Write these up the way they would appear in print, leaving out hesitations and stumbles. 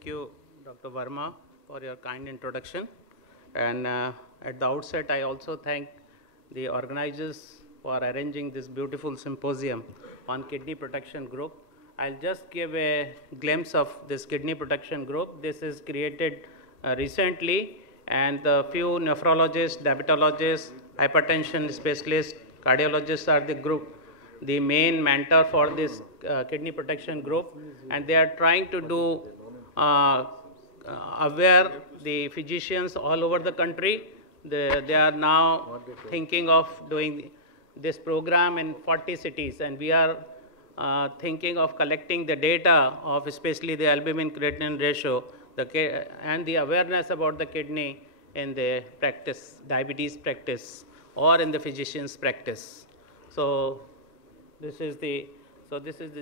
Thank you, Dr. Verma, for your kind introduction. And at the outset, I also thank the organizers for arranging this beautiful symposium on kidney protection group. I'll just give a glimpse of this kidney protection group. This is created recently, and a few nephrologists, diabetologists, hypertension specialists, cardiologists are the group, the main mentor for this kidney protection group, and they are trying to do aware the physicians all over the country. They are now thinking of doing this program in 40 cities, and we are thinking of collecting the data of especially the albumin-creatinine ratio and the awareness about the kidney in the practice, diabetes practice, or in the physician's practice. So this is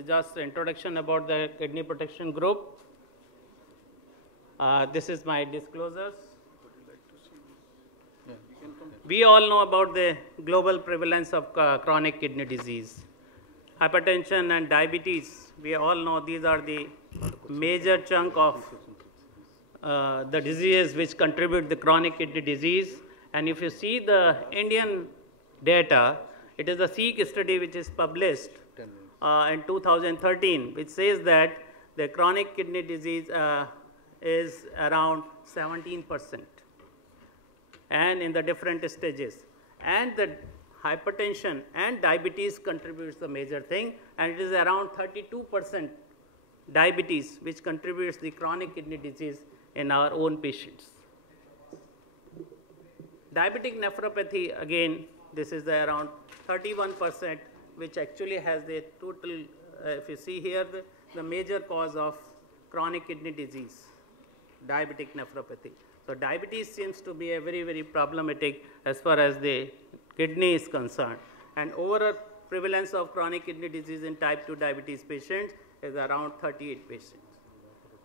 just the introduction about the kidney protection group. This is my disclosures. We all know about the global prevalence of chronic kidney disease. Hypertension and diabetes, we all know these are the major chunk of the diseases which contribute the chronic kidney disease. And if you see the Indian data, it is a SEEK study which is published in 2013, which says that the chronic kidney disease is around 17%, and in the different stages. And the hypertension and diabetes contributes the major thing, and it is around 32% diabetes which contributes the chronic kidney disease in our own patients. Diabetic nephropathy, again, this is around 31%, which actually has the total, if you see here, the major cause of chronic kidney disease, diabetic nephropathy. So diabetes seems to be a very, very problematic as far as the kidney is concerned. And overall prevalence of chronic kidney disease in type 2 diabetes patients is around 38 patients.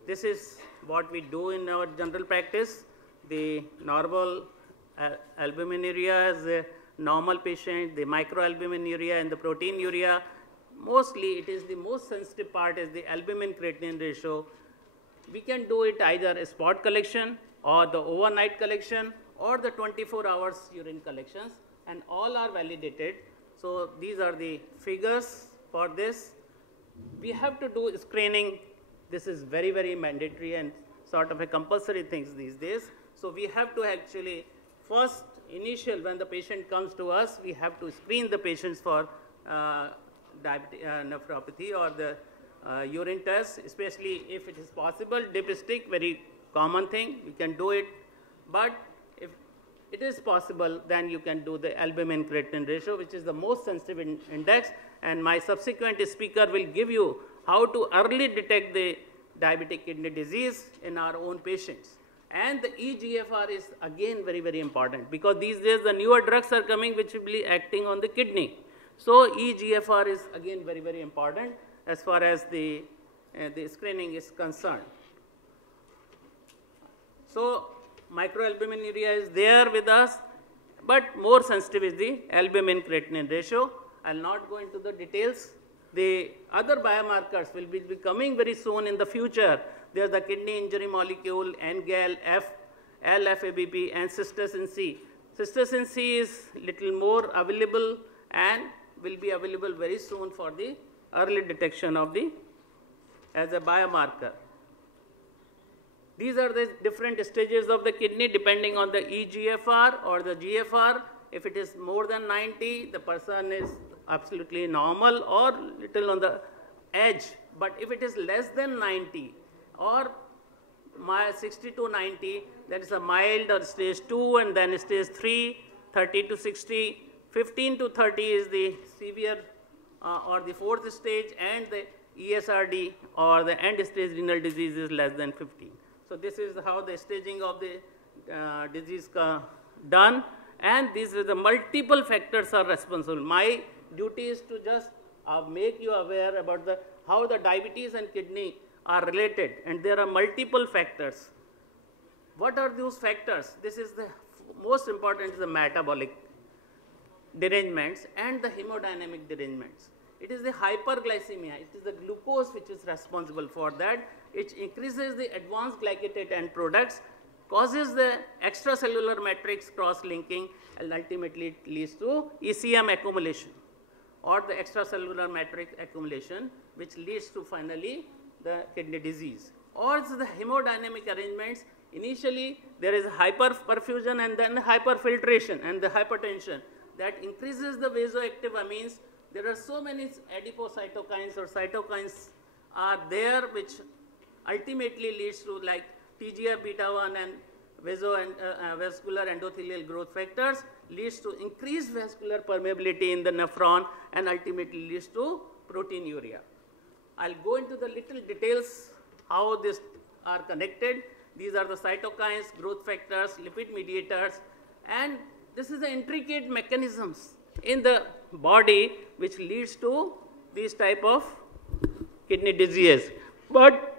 This is what we do in our general practice. The normal albuminuria is a normal patient, the microalbuminuria and the proteinuria. Mostly it is the most sensitive part is the albumin-creatinine ratio. We can do it either a spot collection or the overnight collection or the 24 hours urine collections, and all are validated. So these are the figures for this. We have to do screening. This is very, very mandatory and sort of a compulsory thing these days. So we have to actually first initial when the patient comes to us, we have to screen the patients for diabetic nephropathy or the urine test, especially if it is possible. Dipstick, very common thing, we can do it. But if it is possible, then you can do the albumin-creatinine ratio, which is the most sensitive index. And my subsequent speaker will give you how to early detect the diabetic kidney disease in our own patients. And the eGFR is again very, very important, because these days the newer drugs are coming which will be acting on the kidney. So eGFR is again very, very important as far as the screening is concerned. So microalbuminuria is there with us, but more sensitive is the albumin-creatinine ratio. I'll not go into the details. The other biomarkers will be coming very soon in the future. There's the kidney injury molecule, NGAL, LFABP, and cystatin C. Cystatin C is little more available and will be available very soon for the early detection of the as a biomarker. These are the different stages of the kidney depending on the eGFR or the GFR. If it is more than 90, the person is absolutely normal or little on the edge. But if it is less than 90 or 60 to 90, that is a mild or stage 2, and then stage 3, 30 to 60, 15 to 30 is the severe or the fourth stage, and the ESRD or the end stage renal disease is less than 15. So this is how the staging of the disease done, and these are the multiple factors are responsible. My duty is to just make you aware about how the diabetes and kidney are related, and there are multiple factors. What are those factors? This is the most important is the metabolic derangements and the hemodynamic derangements. It is the hyperglycemia, it is the glucose which is responsible for that. it increases the advanced glycated end products, causes the extracellular matrix cross-linking, and ultimately it leads to ECM accumulation or the extracellular matrix accumulation, which leads to finally the kidney disease. Or the hemodynamic arrangements, initially there is hyperperfusion and then hyperfiltration and the hypertension that increases the vasoactive amines. There are so many adipocytokines or cytokines are there which ultimately leads to like TGF-beta-1 and vascular endothelial growth factors, leads to increased vascular permeability in the nephron and ultimately leads to proteinuria. I'll go into the little details how these are connected. These are the cytokines, growth factors, lipid mediators, and this is the intricate mechanisms in the body which leads to these type of kidney disease. But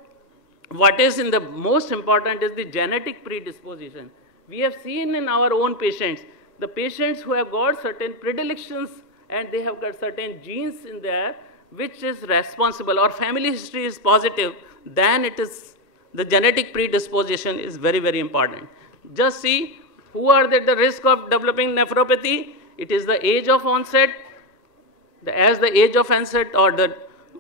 what is in the most important is the genetic predisposition. We have seen in our own patients, the patients who have got certain predilections and they have got certain genes in there which is responsible or family history is positive, then it is the genetic predisposition is very, very important. Just see who are at the risk of developing nephropathy. It is the age of onset. As the age of onset or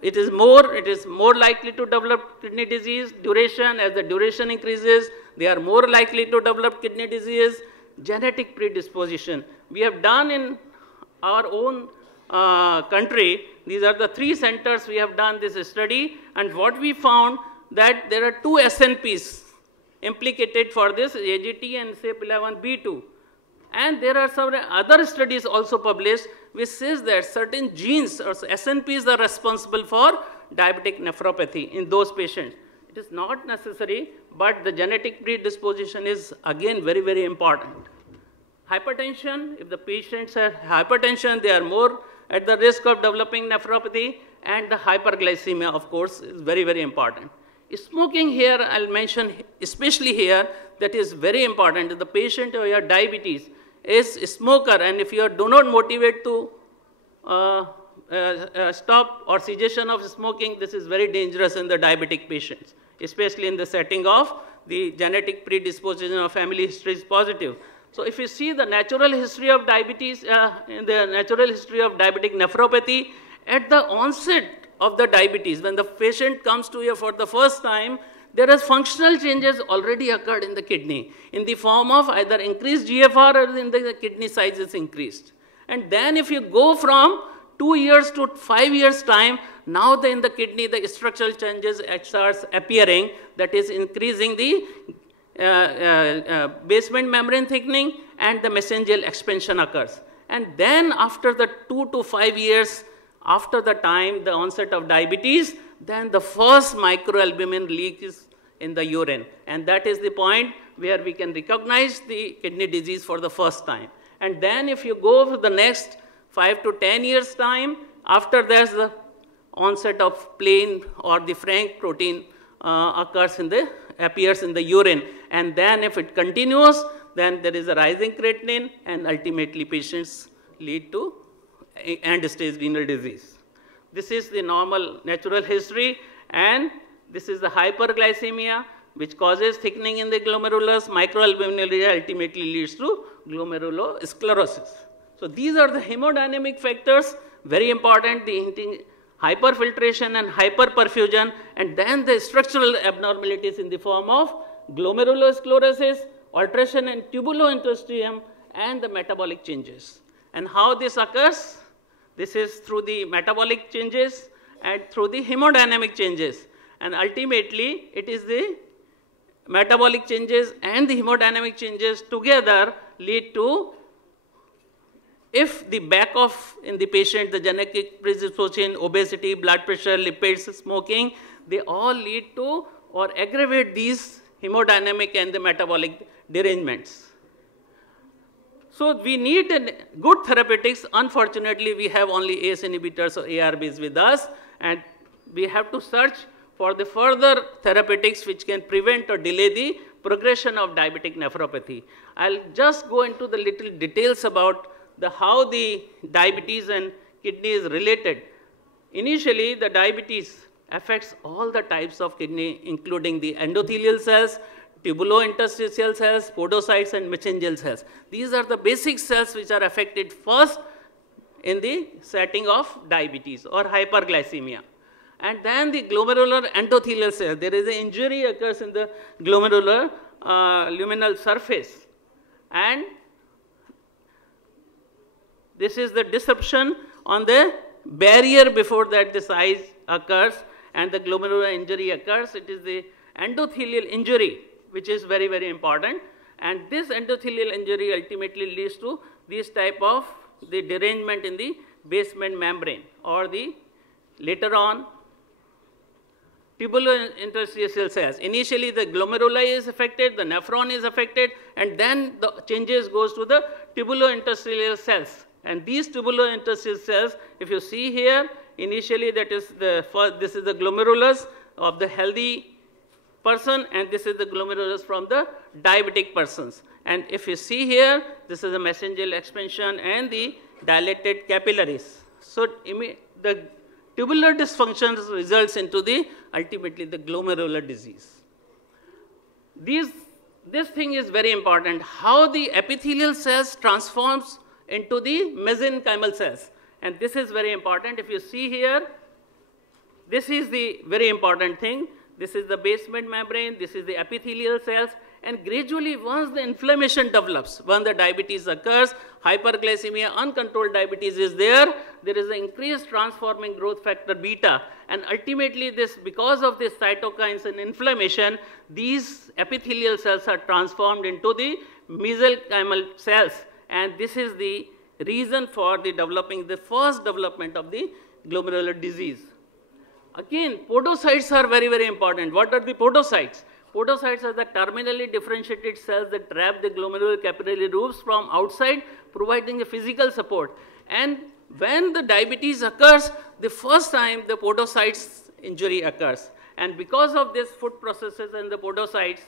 it is more likely to develop kidney disease. Duration, as the duration increases, they are more likely to develop kidney disease. Genetic predisposition. We have done in our own country, these are the 3 centers we have done this study, and what we found that there are 2 SNPs implicated for this, AGT and CYP11B2. And there are some other studies also published which says that certain genes or SNPs are responsible for diabetic nephropathy in those patients. It is not necessary, but the genetic predisposition is again very, very important. Hypertension, if the patients have hypertension, they are more at the risk of developing nephropathy, and the hyperglycemia, of course, is very, very important. Smoking here, I'll mention especially here, that is very important. If the patient who has diabetes is a smoker, and if you do not motivate to stop or cessation of smoking, this is very dangerous in the diabetic patients, especially in the setting of the genetic predisposition of family history is positive. So if you see the natural history of diabetes, in the natural history of diabetic nephropathy, at the onset of the diabetes, when the patient comes to you for the first time, there is functional changes already occurred in the kidney in the form of either increased GFR or in the kidney size is increased. And then if you go from 2 years to 5 years time, now in the kidney the structural changes starts appearing, that is increasing the basement membrane thickening and the mesangial expansion occurs. And then after the 2 to 5 years, after the time, the onset of diabetes, then the first microalbumin leak is in the urine. And that is the point where we can recognize the kidney disease for the first time. And then if you go for the next 5 to 10 years time, after there's the onset of plain or the frank protein appears in the urine. And then if it continues, then there is a rising creatinine and ultimately patients lead to end-stage renal disease. This is the normal natural history, and this is the hyperglycemia which causes thickening in the glomerulus. Microalbuminuria ultimately leads to glomerulosclerosis. So these are the hemodynamic factors, very important, the hyperfiltration and hyperperfusion, and then the structural abnormalities in the form of glomerulosclerosis, alteration in tubulointerstitium, and the metabolic changes. And how this occurs? This is through the metabolic changes and through the hemodynamic changes. And ultimately, it is the metabolic changes and the hemodynamic changes together lead to, if the back of in the patient, the genetic predisposition, obesity, blood pressure, lipids, smoking, they all lead to or aggravate these hemodynamic and the metabolic derangements. So we need a good therapeutics. Unfortunately, we have only ACE inhibitors or ARBs with us, and we have to search for the further therapeutics which can prevent or delay the progression of diabetic nephropathy. I'll just go into the little details about how the diabetes and kidney is related. Initially, the diabetes affects all the types of kidney, including the endothelial cells, tubulointerstitial cells, podocytes, and mesangial cells. These are the basic cells which are affected first in the setting of diabetes or hyperglycemia. And then the glomerular endothelial cells. There is an injury occurs in the glomerular luminal surface. And this is the disruption on the barrier before that the size occurs and the glomerular injury occurs. It is the endothelial injury which is very, very important. And this endothelial injury ultimately leads to this type of the derangement in the basement membrane or the later on tubulointerstitial cells. Initially the glomeruli is affected, the nephron is affected, and then the changes goes to the tubulointerstitial cells. And these tubulointerstitial cells, if you see here, initially that is the first, this is the glomerulus of the healthy person, and this is the glomerulus from the diabetic persons. And if you see here, this is the mesangial expansion and the dilated capillaries. So the tubular dysfunction results into the ultimately the glomerular disease. This thing is very important, how the epithelial cells transforms into the mesenchymal cells. And this is very important. If you see here, this is the very important thing. This is the basement membrane, this is the epithelial cells, and gradually once the inflammation develops, when the diabetes occurs, hyperglycemia, uncontrolled diabetes is there is an increased transforming growth factor beta, and ultimately this, because of this cytokines and inflammation, these epithelial cells are transformed into the mesenchymal cells, and this is the reason for the developing the first development of the glomerular disease. Again, podocytes are very, very important. What are the podocytes? Podocytes are the terminally differentiated cells that trap the glomerular capillary roofs from outside, providing a physical support. And when the diabetes occurs, the first time the podocytes injury occurs. And because of this food processes and the podocytes,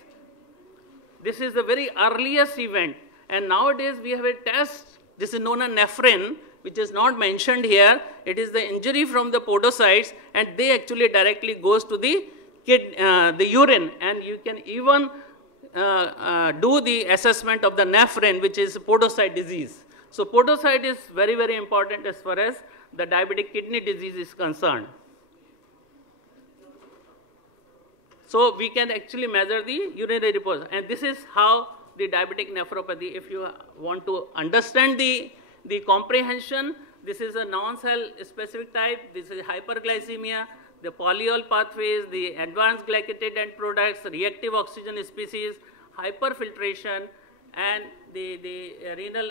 this is the very earliest event. And nowadays we have a test, this is known as nephrin, which is not mentioned here. It is the injury from the podocytes, and they actually directly goes to the urine, and you can even do the assessment of the nephrin, which is podocyte disease. So podocyte is very, very important as far as the diabetic kidney disease is concerned. So we can actually measure the urinary podocyte, and this is how the diabetic nephropathy, if you want to understand the comprehension, this is a non-cell specific type, this is hyperglycemia, the polyol pathways, the advanced glycated end products, reactive oxygen species, hyperfiltration, and the renal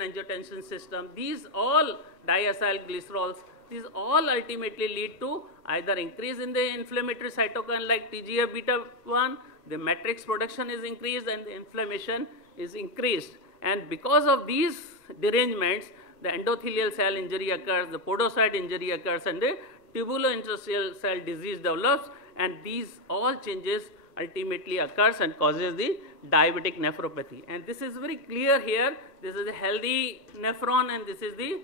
angiotensin system. These all diacylglycerols, these all ultimately lead to either increase in the inflammatory cytokine like TGF beta 1, the matrix production is increased and the inflammation is increased. And because of these derangements, the endothelial cell injury occurs, the podocyte injury occurs, and the tubulointerstitial cell disease develops, and these all changes ultimately occurs and causes the diabetic nephropathy. And this is very clear here. This is the healthy nephron and this is the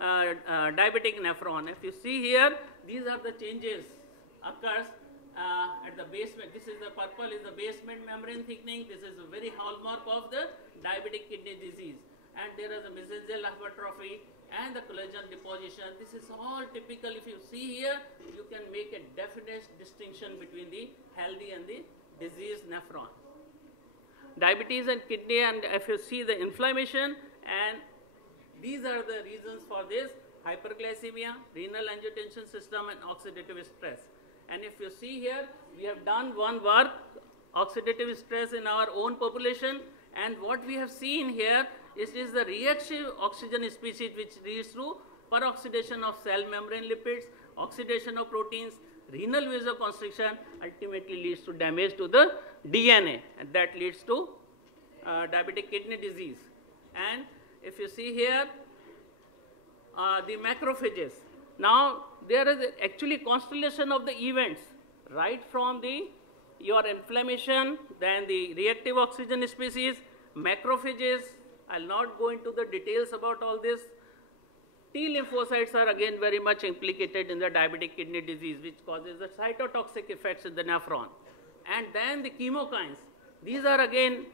diabetic nephron. If you see here, these are the changes occurs at the basement. This is the purple is the basement membrane thickening. This is a very hallmark of the diabetic kidney disease. And there is a mesangial hypertrophy and the collagen deposition. This is all typical. If you see here, you can make a definite distinction between the healthy and the diseased nephron. Diabetes and kidney, and if you see the inflammation, and these are the reasons for this: hyperglycemia, renal angiotensin system, and oxidative stress. And if you see here, we have done one work, oxidative stress in our own population, and what we have seen here is the reactive oxygen species which leads to peroxidation of cell membrane lipids, oxidation of proteins, renal vasoconstriction, ultimately leads to damage to the DNA, and that leads to diabetic kidney disease. And if you see here, the macrophages. Now, there is actually constellation of the events, right from your inflammation, then the reactive oxygen species, macrophages. I'll not go into the details about all this. T lymphocytes are again very much implicated in the diabetic kidney disease, which causes the cytotoxic effects in the nephron. And then the chemokines. These are again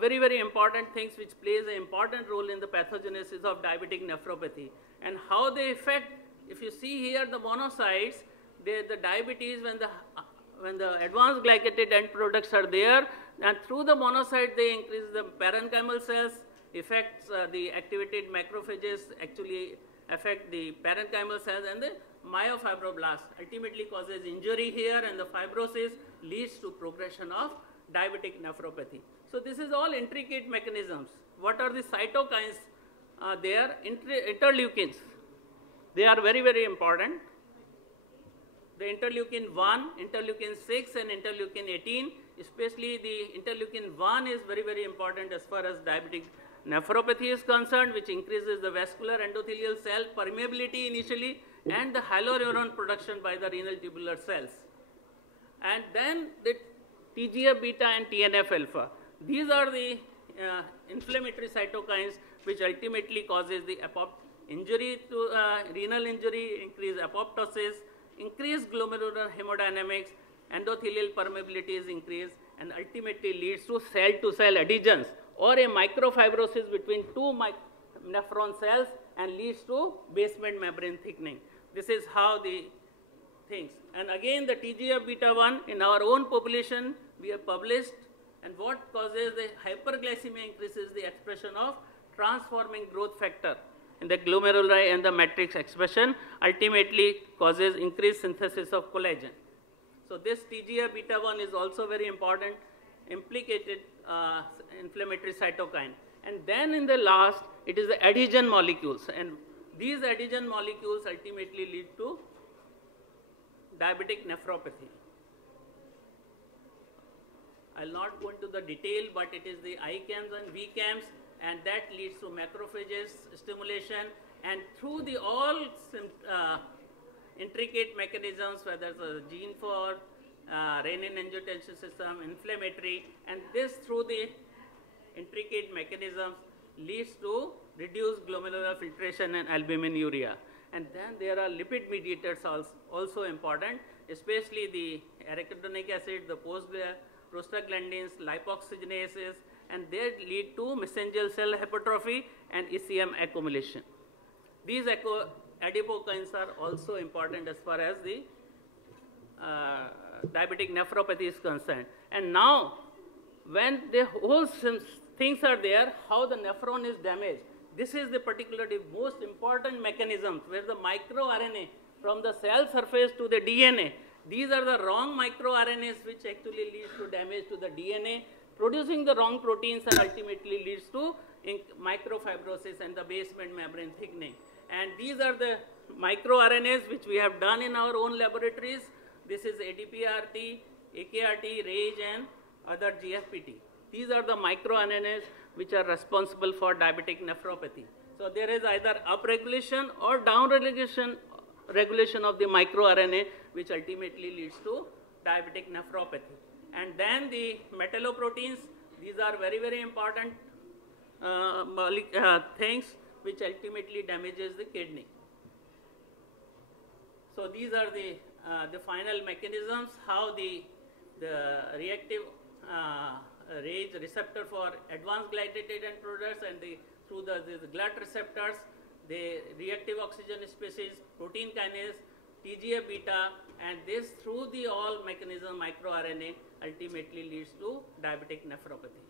very, very important things which plays an important role in the pathogenesis of diabetic nephropathy. And how they affect, if you see here the monocytes, the diabetes when the advanced glycated end products are there, and through the monocyte they increase the parenchymal cells, affects the activated macrophages, actually affect the parenchymal cells and the myofibroblasts, ultimately causes injury here, and the fibrosis leads to progression of diabetic nephropathy. So this is all intricate mechanisms. What are the cytokines? They are interleukins. They are very, very important. The interleukin 1, interleukin 6 and interleukin 18, especially the interleukin 1 is very, very important as far as diabetic nephropathy is concerned, which increases the vascular endothelial cell permeability initially and the hyaluronan production by the renal tubular cells. And then the TGF-beta and TNF-alpha. These are the inflammatory cytokines which ultimately causes the injury to renal injury, increased apoptosis, increased glomerular hemodynamics, endothelial permeability is increased, and ultimately leads to cell-to-cell adhesions or a microfibrosis between two nephron cells and leads to basement membrane thickening. This is how the things. And again the TGF-beta 1 in our own population we have published, and what causes the hyperglycemia increases the expression of transforming growth factor in the glomerular and the matrix expression, ultimately causes increased synthesis of collagen. So this TGF-beta 1 is also very important, implicated inflammatory cytokine. And then in the last, it is the adhesion molecules, and these adhesion molecules ultimately lead to diabetic nephropathy. I'll not go into the detail, but it is the ICAMs and VCAMs, and that leads to macrophages stimulation, and through the all intricate mechanisms, whether it's a gene for renin-angiotensin system, inflammatory, and this through the intricate mechanisms leads to reduced glomerular filtration and albumin urea. And then there are lipid mediators also important, especially the arachidonic acid, the prostaglandins, lipoxygenases, and they lead to mesangial cell hypertrophy and ECM accumulation. These adipokines are also important as far as the diabetic nephropathy is concerned. And now, when the whole things are there, how the nephron is damaged. This is the particularly most important mechanism where the microRNA from the cell surface to the DNA, these are the wrong microRNAs which actually leads to damage to the DNA, producing the wrong proteins and ultimately leads to microfibrosis and the basement membrane thickening. And these are the microRNAs which we have done in our own laboratories. This is ADPRT, AKRT, RAGE and other GFPT. These are the microRNAs which are responsible for diabetic nephropathy. So there is either upregulation or downregulation of the microRNA which ultimately leads to diabetic nephropathy. And then the metalloproteins, these are very, very important things which ultimately damages the kidney. So these are the final mechanisms, how the reactive RAGE receptor for advanced glycated end products and through the GLUT receptors, the reactive oxygen species, protein kinase, TGF-beta, and this through the all mechanism microRNA ultimately leads to diabetic nephropathy.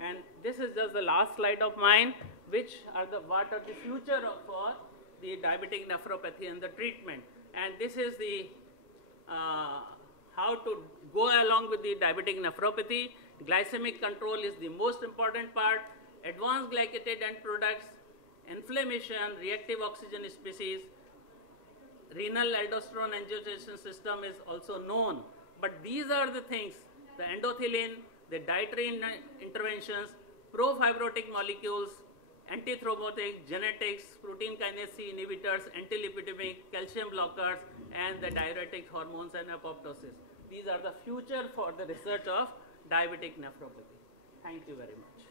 And this is just the last slide of mine, which are what are the future for the diabetic nephropathy and the treatment. And this is the how to go along with the diabetic nephropathy. Glycemic control is the most important part. Advanced glycated end products, inflammation, reactive oxygen species, renal aldosterone angiotensin system is also known. But these are the things, the endothelin, the dietary interventions, pro-fibrotic molecules, antithrombotic, genetics, protein kinase C inhibitors, antilipidemic, calcium blockers, and the diuretic hormones and apoptosis. These are the future for the research of diabetic nephropathy. Thank you very much.